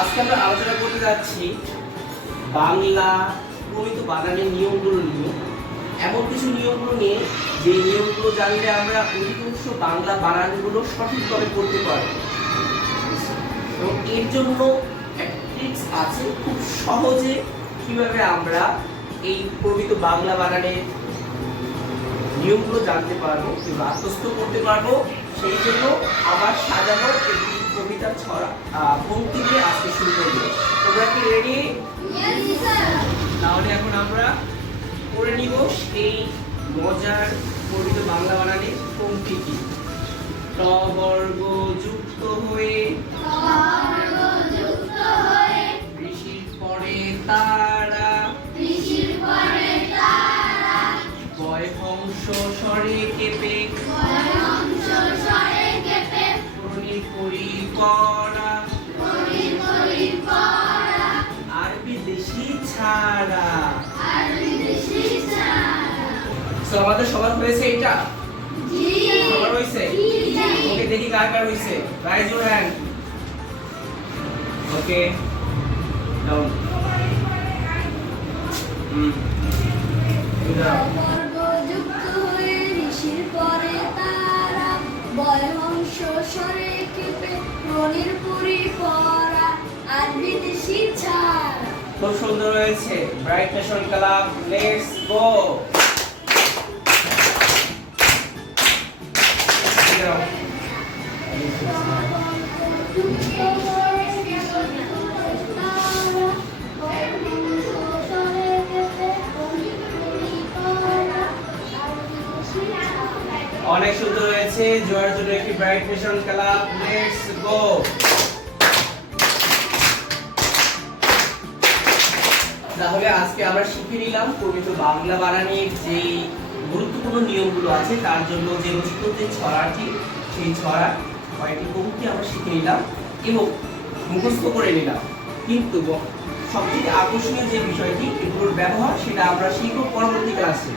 আজকে আমরা আলোচনা করতে যাচ্ছি বাংলা প্রমিত বানানের নিয়মগুলো নিয়ে। এমন কিছু নিয়মগুলো নিয়ে যে নিয়মগুলো জানলে আমরা অধিকাংশ বাংলা বানানগুলো সঠিকভাবে করতে পারব। এবং এর জন্য ট্রিক্স আছে খুব সহজে কীভাবে আমরা এই প্রমিত বাংলা বানানের নিয়মগুলো জানতে পারব, কিংবা আত্মস্থ করতে পারব। সেই জন্য আমার সাজানো কবিতার ছড়া। পংক্তি দিয়ে আজকে শুরু করব। তোমরা কি রেডি তাহলে এখন আমরা করে নিব সেই মজার প্রমিত বাংলা বানানের পংক্তিটি ট বর্গ যুক্ত হয়ে পরে তারা বয় হংস স্বরে কেঁপে তো আমাদের সবার হয়েছে এটা সবার হয়েছে? ওকে দেখি কার কার হয়েছে। Raise your hand okay down hmm. দাও বয়হংস স্বরে কেঁপে মনির পুরি খুব সুন্দর হয়েছে bright nation club let's go অনেক সুন্দর হয়েছে, জয়ের জন্য একটি bright nation club let's go তাহলে আজকে আমরা শিখে নিলাম প্রমিত বাংলা বানানের যে গুরুত্বপূর্ণ নিয়মগুলো আছে, তার জন্য যে রচিত যে ছড়াটি সেই ছড়া কয়েকটি পঙ্ক্তি আমরা শিখে নিলাম এবং মুখস্থ করে নিলাম। কিন্তু সবথেকে আকর্ষণীয় যে বিষয়টি, এগুলোর ব্যবহার, সেটা আমরা শিখব পরবর্তী ক্লাসে।